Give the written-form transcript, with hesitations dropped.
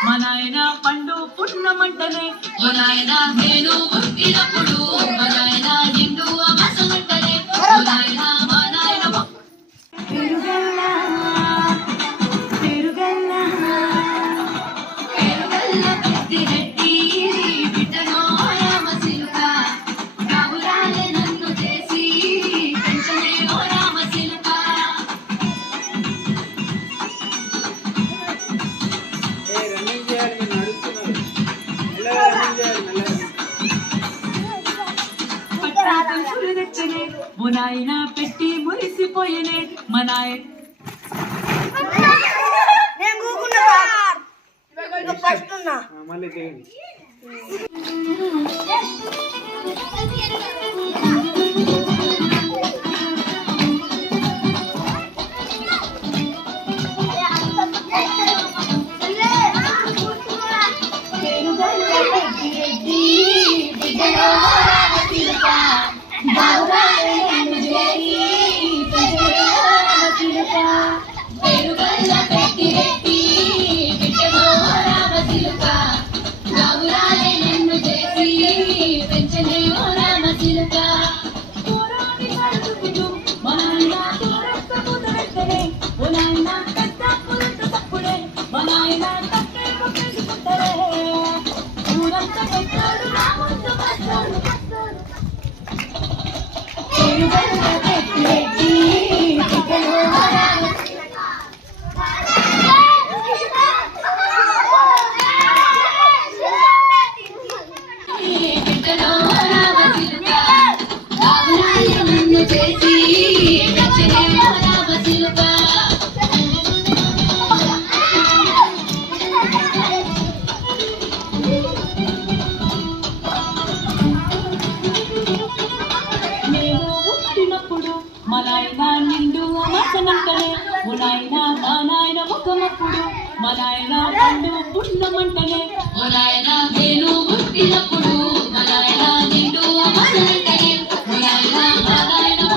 మా నాయన పండు పుట్టినమంటనే మా నాయన నేను పుట్టినప్పుడు మా నాయన నిండు అమసమంటనే మా నాయన పెరుగల్లా పెరుగల్లా పెరుగల్ల పెద్దిరెడ్డి బిడ్డనో రామసిలుక రావురాలే నన్ను చేసి పెంచనే ఓ రామసిలుక మునాయన పెట్టి మురిసిపోయనే మనాయ మా నాయన నిండు అమసనంటనే మా నాయన ముఖమప్పుడు మా నాయన పండు పుట్టినమంటనే మా నాయన నేను పుట్టినప్పుడు మా నాయన నిండు అమసనంటనే మా నాయన